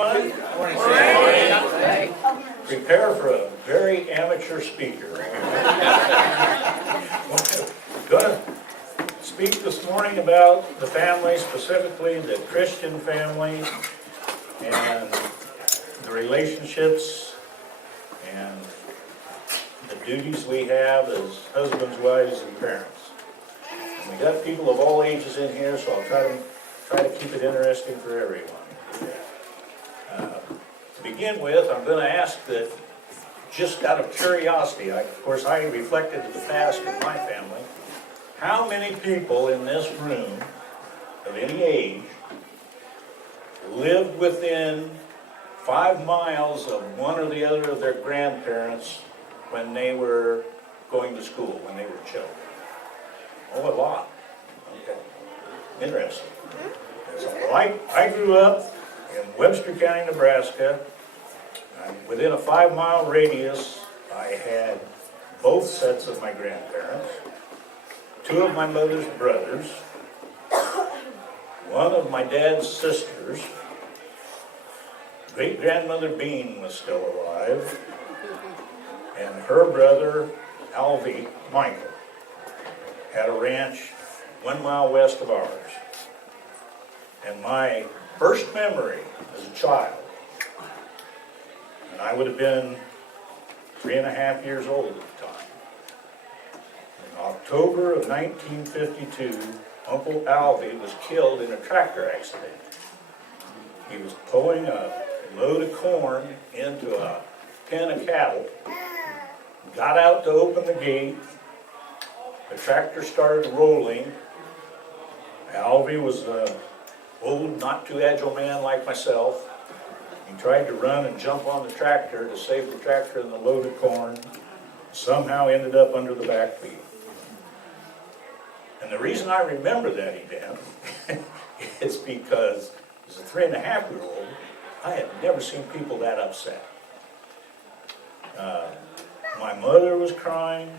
everyone. Prepare for a very amateur speaker. I'm going to speak this morning about the family, specifically the Christian family, and the relationships and the duties we have as husbands, wives, and parents. And we got people of all ages in here, so I'll try to keep it interesting for everyone. To begin with, I'm going to ask that, just out of curiosity, of course I reflected to the past of my family, how many people in this room of any age lived within 5 miles of one or the other of their grandparents when they were going to school, when they were children? Oh, a lot. Okay. Interesting. So, well, I grew up in Webster County, Nebraska. Within a 5-mile radius, I had both sets of my grandparents, 2 of my mother's brothers, 1 of my dad's sisters. Great-grandmother Bean was still alive, and her brother, Alvy Michael, had a ranch 1 mile west of ours. And my first memory as a child, and I would have been 3.5 years old at the time, in October of 1952, Uncle Alvy was killed in a tractor accident. He was pulling a load of corn into a pen of cattle, got out to open the gate, the tractor started rolling. Alvy was an old, not too agile man like myself. He tried to run and jump on the tractor to save the tractor and the load of corn. Somehow ended up under the back wheel. And the reason I remember that event is because as a 3.5-year-old, I had never seen people that upset. My mother was crying.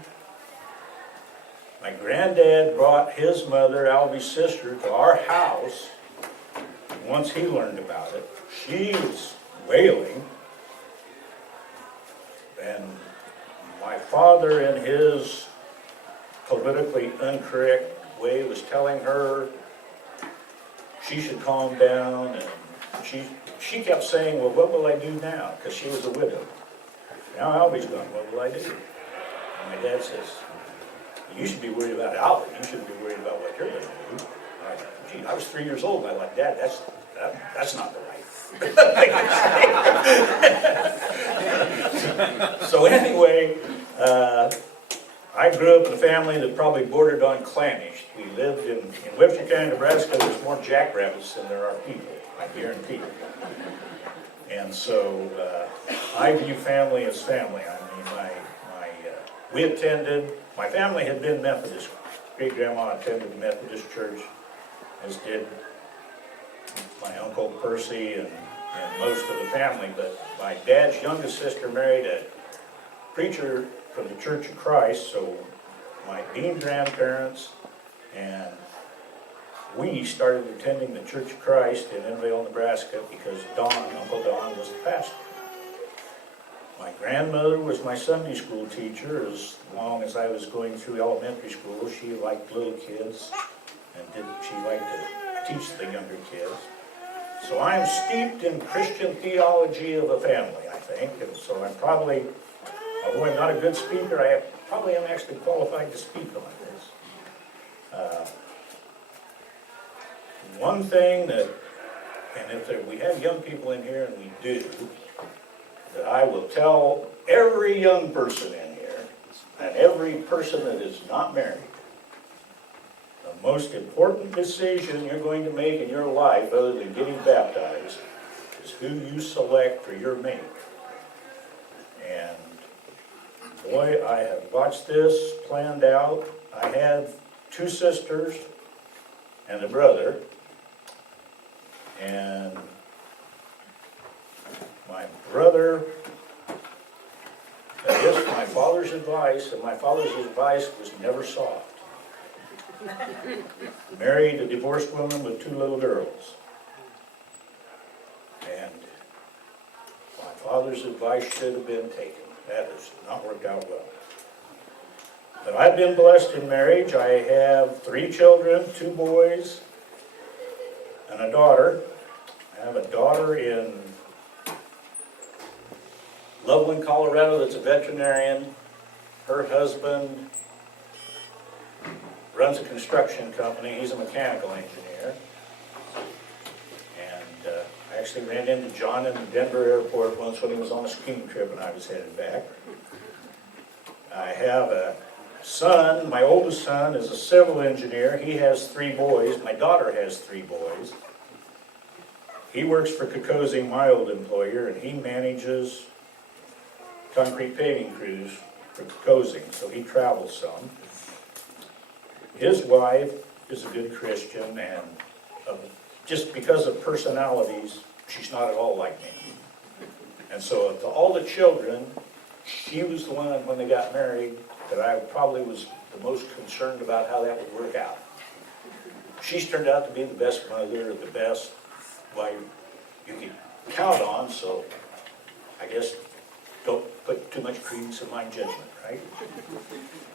My granddad brought his mother, Alvy's sister, to our house. Once he learned about it, she was wailing. And my father, in his politically incorrect way, was telling her she should calm down. And she kept saying, well, what will I do now? Because she was a widow. Now Alvy's gone, what will I do? And my dad says, you should be worried about Alvy. You shouldn't be worried about what you're going to do. Gee, I was 3 years old, and I'm like, Dad, that's not the right thing to say. So anyway, I grew up in a family that probably bordered on clannish. We lived in Webster County, Nebraska. There's more jackrabbits than there are people, I guarantee you. And so I view family as family. I mean, we attended. My family had been Methodist. Great-grandma attended the Methodist church, as did my Uncle Percy and most of the family. But my dad's youngest sister married a preacher from the Church of Christ, so my Bean grandparents and we started attending the Church of Christ in Enville, Nebraska, because Uncle Don was the pastor. My grandmother was my Sunday school teacher. As long as I was going through elementary school, she liked little kids, and she liked to teach the younger kids. So I'm steeped in Christian theology of a family, I think, and so I'm probably, although I'm not a good speaker, I probably am actually qualified to speak on this. One thing that, and if we have young people in here, and we do, that I will tell every young person in here, and every person that is not married, the most important decision you're going to make in your life, other than getting baptized, is who you select for your mate. And boy, I have watched this planned out. I had 2 sisters and a brother, and my brother, I guess my father's advice, and my father's advice was never soft. Married a divorced woman with 2 little girls. And Father's advice should have been taken. That has not worked out well. But I've been blessed in marriage. I have 3 children, 2 boys, and a daughter. I have a daughter in Loveland, Colorado that's a veterinarian. Her husband runs a construction company. He's a mechanical engineer. And I actually ran into John in the Denver airport once when he was on a skiing trip and I was headed back. I have a son. My oldest son is a civil engineer. He has 3 boys. My daughter has 3 boys. He works for Kokosing, my old employer, and he manages concrete paving crews for Kokosing, so he travels some. His wife is a good Christian, and just because of personalities, she's not at all like me. And so of all the children, she was the one, when they got married, that I probably was the most concerned about how that would work out. She's turned out to be the best mother, the best wife you can count on, so I guess don't put too much credence in my judgment, right?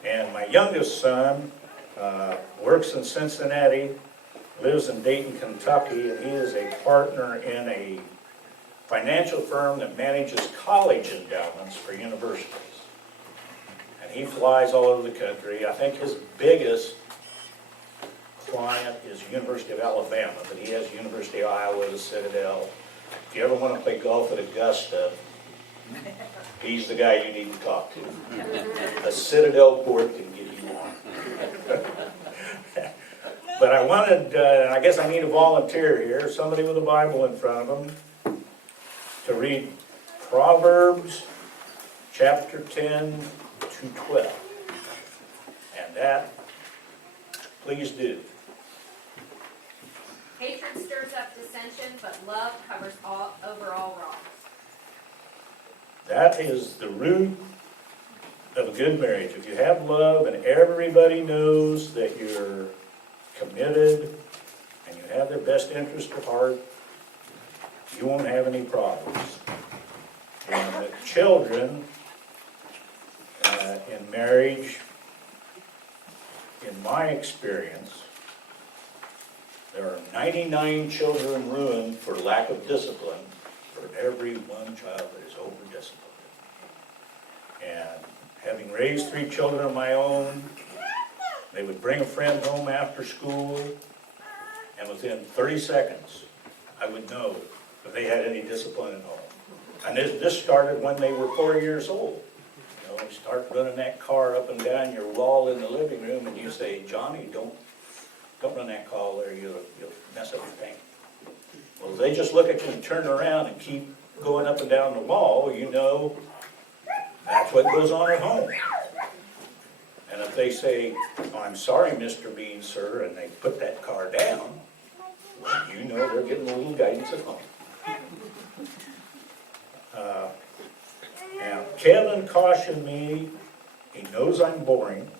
And my youngest son works in Cincinnati, lives in Dayton, Kentucky, and he is a partner in a financial firm that manages college endowments for universities. And he flies all over the country. I think his biggest client is University of Alabama, but he has University of Iowa, the Citadel. If you ever want to play golf at Augusta, he's the guy you need to talk to. The Citadel board can get you on. But I wanted, I guess I need a volunteer here, somebody with a Bible in front of them, to read Proverbs chapter 10 to 12. And that, please do. Hatred stirs up dissension, but love covers over all wrongs. That is the root of a good marriage. If you have love and everybody knows that you're committed and you have their best interest at heart, you won't have any problems. And the children in marriage, in my experience, there are 99 children ruined for lack of discipline for every one child that is over-disciplined. And having raised 3 children of my own, they would bring a friend home after school, and within 30 seconds, I would know if they had any discipline at home. And this started when they were 4 years old. You know, you start running that car up and down your wall in the living room, and you say, Johnny, don't run that car there, you'll mess up your paint. Well, if they just look at you and turn around and keep going up and down the wall, you know that's what goes on at home. And if they say, oh, I'm sorry, Mr. Bean, sir, and they put that car down, well, you know they're getting a little guidance at home. Now, Kevin cautioned me, he knows I'm boring.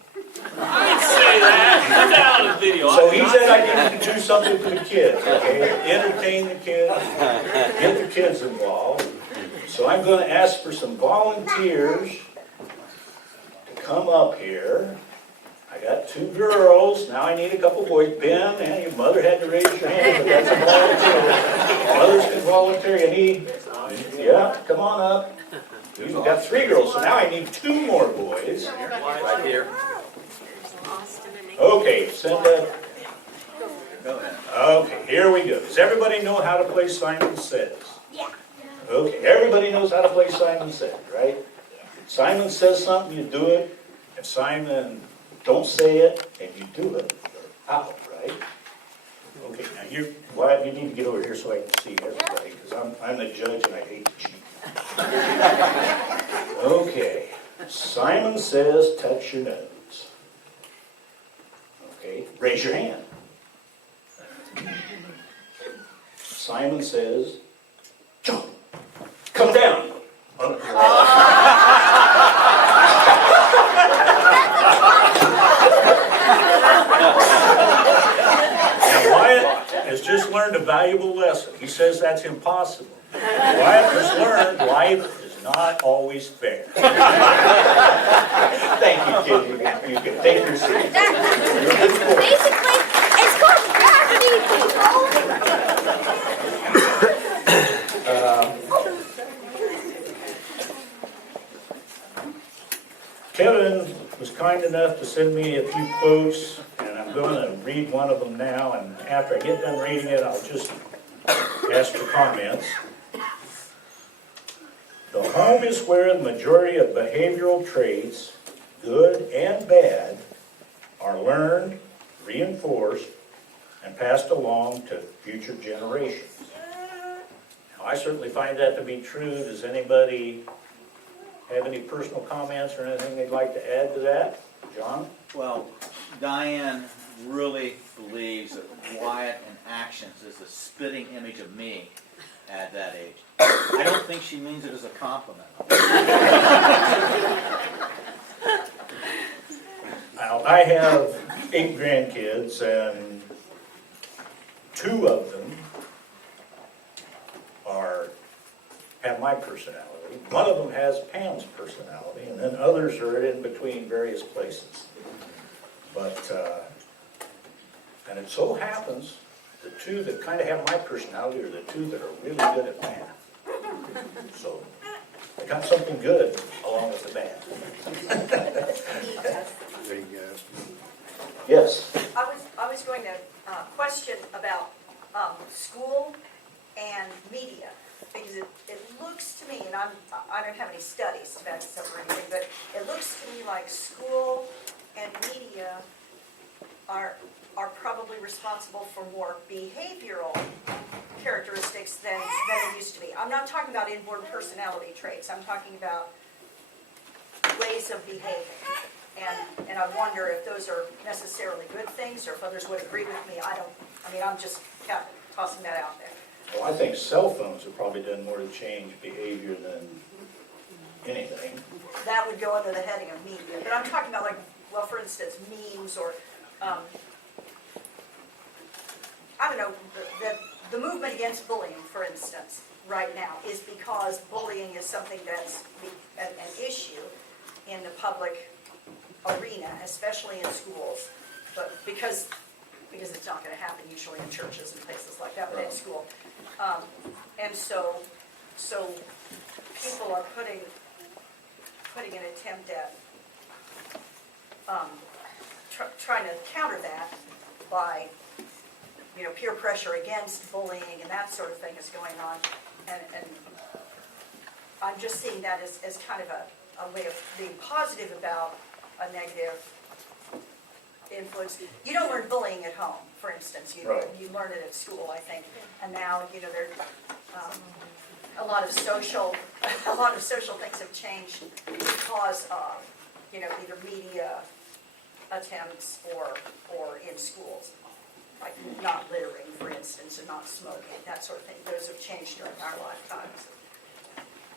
I didn't say that. Put that on the video. So he said I needed to do something for the kids, okay? Entertain the kids, get the kids involved. So I'm going to ask for some volunteers to come up here. I got 2 girls, now I need a couple boys. Ben, and your mother had to raise your hand, but that's a volunteer. Mothers can volunteer. You need, yeah, come on up. We've got 3 girls, so now I need 2 more boys. Right here. Okay, send that. Okay, here we go. Does everybody know how to play Simon Says? Yeah. Okay, everybody knows how to play Simon Says, right? Simon says something, you do it. If Simon don't say it and you do it, you're out, right? Okay, now Wyatt, you need to get over here so I can see everybody, because I'm the judge and I hate to cheat. Okay, Simon says, touch your nose. Okay, raise your hand. Simon says, jump, come down. Now Wyatt has just learned a valuable lesson. He says that's impossible. Wyatt has learned life is not always fair. Thank you, kid. You can take your seat. Basically, it's called gravity, Kevin was kind enough to send me a few quotes, and I'm going to read one of them now, and after I get done reading it, I'll just ask for comments. The home is where the majority of behavioral traits, good and bad, are learned, reinforced, and passed along to future generations. Now, I certainly find that to be true. Does anybody have any personal comments or anything they'd like to add to that? John? Well, Diane really believes that Wyatt in actions is a spitting image of me at that age. I don't think she means it as a compliment. Now, I have 8 grandkids, and 2 of them have my personality. One of them has Pam's personality, and then others are in between various places. But, and it so happens, the 2 that kind of have my personality are the 2 that are really good at math. So, I got something good along with the bad. There you go. Yes? I was going to question about school and media, because it looks to me, and I don't have any studies to back this up or anything, but it looks to me like school and media are probably responsible for more behavioral characteristics than it used to be. I'm not talking about inborn personality traits. I'm talking about ways of behaving. And I wonder if those are necessarily good things, or if others would agree with me. I'm just kind of tossing that out there. Well, I think cell phones have probably done more to change behavior than anything. That would go under the heading of media. But I'm talking about, like, well, for instance, memes or, I don't know, the movement against bullying, for instance, right now, is because bullying is something that's an issue in the public arena, especially in schools, but because it's not going to happen usually in churches and places like that, but in school. And so people are putting an attempt at trying to counter that by, peer pressure against bullying and that sort of thing is going on. And I'm just seeing that as kind of a way of being positive about a negative influence. You don't learn bullying at home, for instance. You learn it at school, I think. And now, there's a lot of social things have changed because of, either media attempts or in schools, like not littering, for instance, and not smoking, that sort of thing. Those have changed during our lifetimes.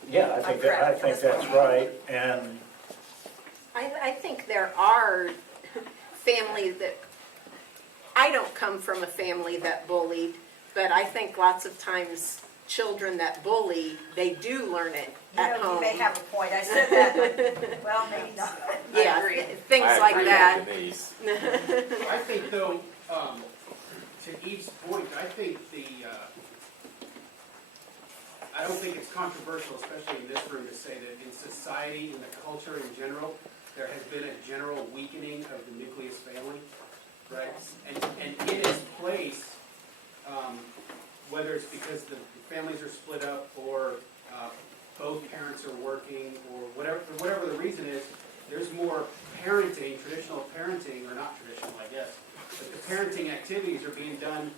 Yeah, I think that's right. And I think there are families that, I don't come from a family that bullied, but I think lots of times children that bully, they do learn it at home. You may have a point. I said that, but, well, maybe not. Yeah, things like that. I think, though, to Eve's point, I don't think it's controversial, especially in this room, to say that in society, in the culture in general, there has been a general weakening of the nucleus family, right? And in its place, whether it's because the families are split up or both parents are working or whatever the reason is, there's more parenting, traditional parenting, or not traditional, I guess, but the parenting activities are being done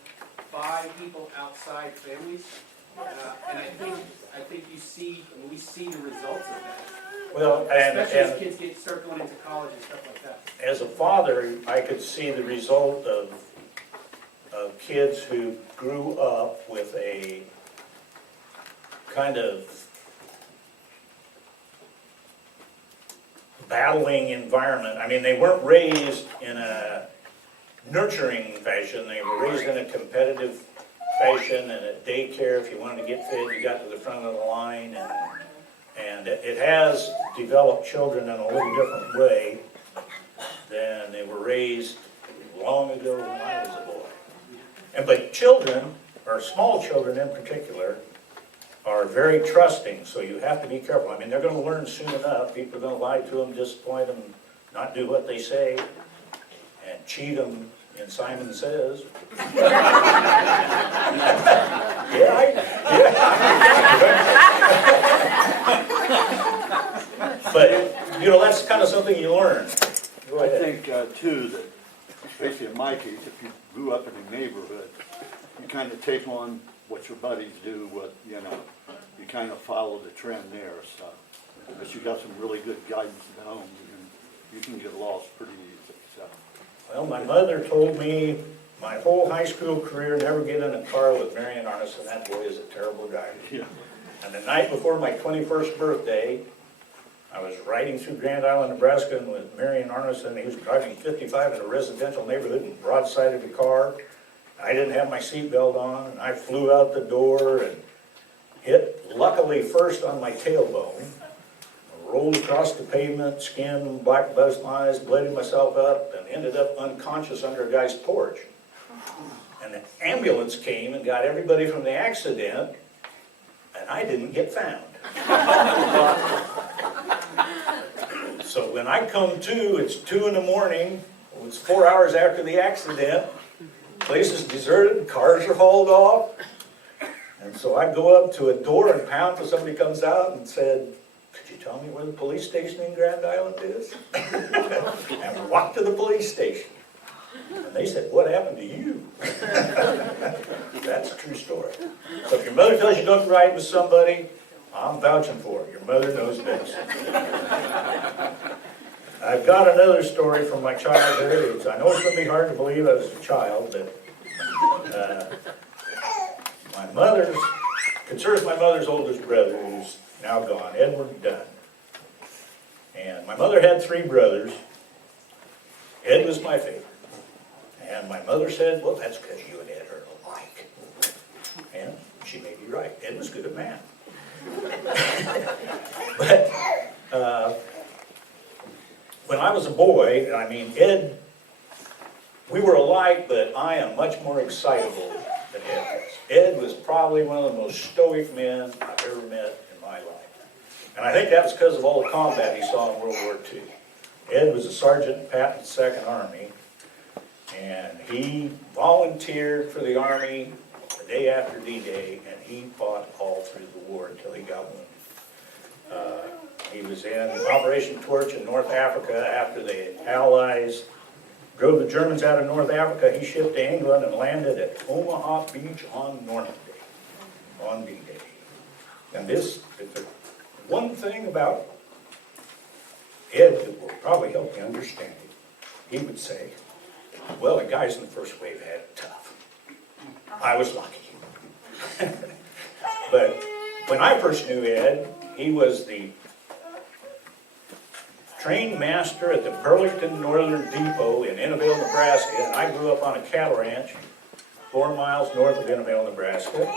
by people outside families. And I think we see the results of that. well, Especially as and kids start going into college and stuff like that. as a father, I could see the result of kids who grew up with a kind of battling environment. I mean, they weren't raised in a nurturing fashion. They were raised in a competitive fashion, and at daycare, if you wanted to get fed, you got to the front of the line, and it has developed children in a little different way than they were raised long ago when I was a boy. But children, or small children in particular, are very trusting, so you have to be careful. I mean, they're going to learn soon enough. People are going to lie to them, disappoint them, not do what they say, and cheat them in Simon Says. But, you know, that's kind of something you learn. Go I ahead. think, too, that, especially in my case, if you grew up in a neighborhood, you kind of take on what your buddies do, you kind of follow the trend there, so. But you got some really good guidance at home, you can get lost pretty easy, so. Well, my mother told me my whole high school career, never get in a car with Marion Arneson. That boy is a terrible driver. Yeah. And the night before my 21st birthday, I was riding through Grand Island, Nebraska, and with Marion Arneson. He was driving 55 in a residential neighborhood and broadsided the car. I didn't have my seatbelt on, and I flew out the door and hit, luckily, first on my tailbone. Rolled across the pavement, skinned black bust lines, blooded myself up, and ended up unconscious under a guy's porch. And the ambulance came and got everybody from the accident, and I didn't get found. So when I come to, it's 2 in the morning, it's 4 hours after the accident, place is deserted, cars are hauled off, and so I go up to a door and pound till somebody comes out and said, "Could you tell me where the police station in Grand Island is?" And we walked to the police station. And they said, "What happened to you?" That's a true story. So if your mother tells you don't ride with somebody, I'm vouching for it. Your mother knows best. I've got another story from my childhood. I know it's going to be hard to believe as a child, but concerns my mother's oldest brother, who's now gone, Edward Dunn. And my mother had 3 brothers. Ed was my favorite. And my mother said, "Well, that's because you and Ed are alike." And she may be right. Ed was good at math. But when I was a boy, I mean, Ed, we were alike, but I am much more excitable than Ed was. Ed was probably one of the most stoic men I've ever met in my life. And I think that was because of all the combat he saw in World War II. Ed was a sergeant in Patton's 2nd Army, and he volunteered for the Army the day after D-Day, and he fought all through the war until he got wounded. He was in Operation Torch in North Africa after the Allies drove the Germans out of North Africa. He shipped to England and landed at Omaha Beach on Normandy, on D-Day. And this, if there's one thing about Ed that will probably help you understand it, he would say, "Well, the guys in the first wave had it tough. I was lucky." But when I first knew Ed, he was the train master at the Burlington Northern Depot in Innervale, Nebraska, and I grew up on a cattle ranch 4 miles north of Innervale, Nebraska.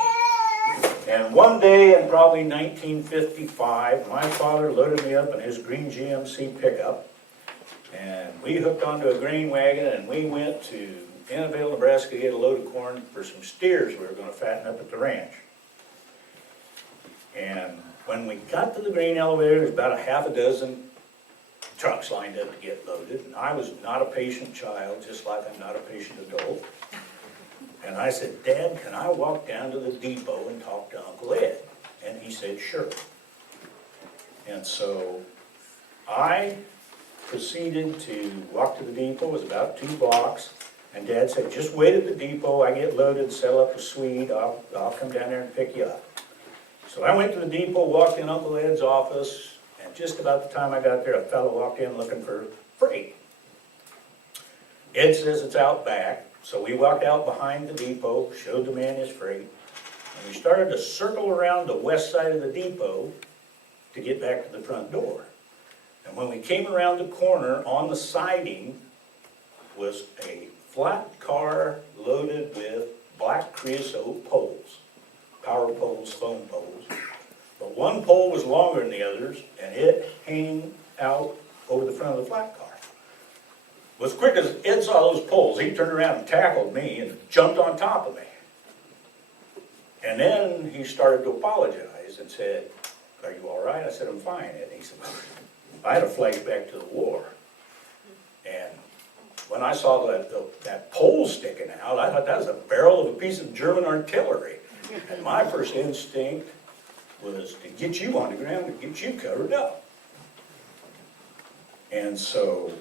And one day in probably 1955, my father loaded me up in his green GMC pickup, and we hooked onto a grain wagon, and we went to Innervale, Nebraska to get a load of corn for some steers we were going to fatten up at the ranch. And when we got to the grain elevator, there's about a half a dozen trucks lined up to get loaded, and I was not a patient child, just like I'm not a patient adult. And I said, "Dad, can I walk down to the depot and talk to Uncle Ed?" And he said, "Sure." And so I proceeded to walk to the depot. It was about 2 blocks. And Dad said, "Just wait at the depot. I get loaded, sell up a suite. I'll come down there and pick you up." So I went to the depot, walked in Uncle Ed's office, and just about the time I got there, a fellow walked in looking for freight. Ed says it's out back. So we walked out behind the depot, showed the man his freight, and we started to circle around the west side of the depot to get back to the front door. And when we came around the corner, on the siding was a flat car loaded with black black creosote poles, power poles, phone poles. But one pole was longer than the others, and it hung out over the front of the flat car. Well, as quick as Ed saw those poles, he turned around and tackled me and jumped on top of me. And then he started to apologize and said, "Are you all right?" I said, "I'm fine." And he said, I had a flashback to the war. And when I saw that pole sticking out, I thought that was a barrel of a piece of German artillery. And my first instinct was to get you on the ground and get you covered up. And so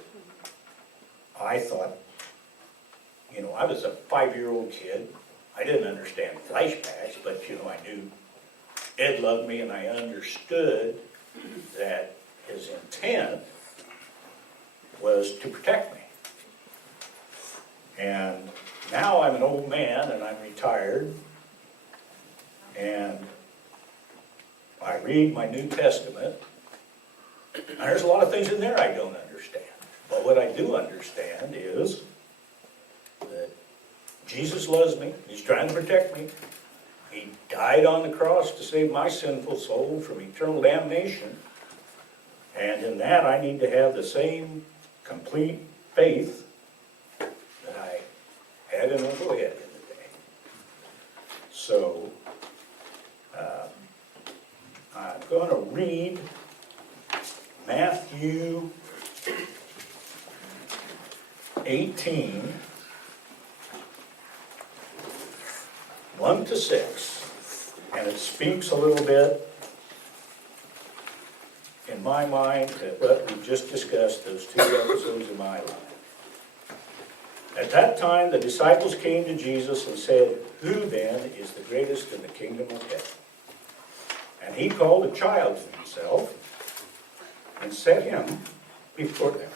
I thought, I was a 5-year-old kid. I didn't understand flashbacks, but I knew Ed loved me, and I understood that his intent was to protect me. And now I'm an old man and I'm retired, and I read my New Testament, and there's a lot of things in there I don't understand. But what I do understand is that Jesus loves me. He's trying to protect me. He died on the cross to save my sinful soul from eternal damnation. And in that, I need to have the same complete faith that I had in Uncle Ed in the day. So, I'm going to read Matthew 18, 1 to 6, and it speaks a little bit, in my mind, at what we just discussed, those 2 episodes of my life. At that time, the disciples came to Jesus and said, "Who then is the greatest in the kingdom of heaven?" And he called a child to himself and set him before them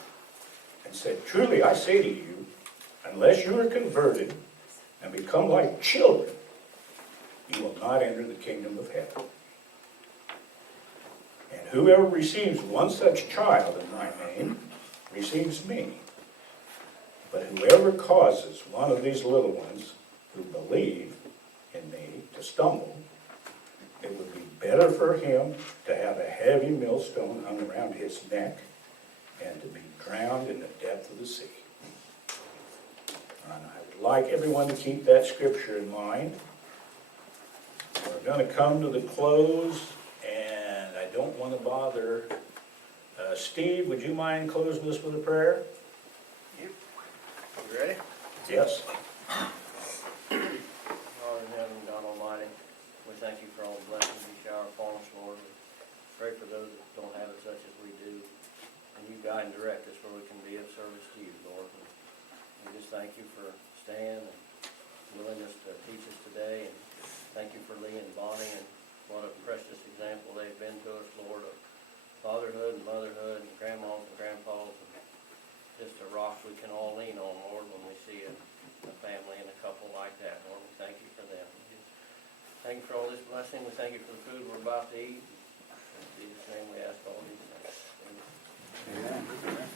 and said, "Truly I say to you, unless you are converted and become like children, you will not enter the kingdom of heaven. And whoever receives one such child in my name receives me. But whoever causes one of these little ones who believe in me to stumble, it would be better for him to have a heavy millstone hung around his neck and to be drowned in the depth of the sea." And I would like everyone to keep that scripture in mind. We're going to come to the close, and I don't want to bother. Steve, would you mind closing us with a prayer? You ready? Yes. Lord in heaven, God Almighty, we thank you for all the blessings you shower upon us, Lord. We pray for those that don't have it such as we do. And you guide and direct us where we can be of service to you, Lord. And we just thank you for Stan and willingness to teach us today. And thank you for Lee and Bonnie, and what a precious example they've been to us, Lord, of fatherhood and motherhood and grandmas and grandpas. And just a rock we can all lean on, Lord, when we see a family and a couple like that, Lord. We thank you for them. Thank you for all this blessing. We thank you for the food we're about to eat. In Jesus' name we ask all these things. Amen. Amen.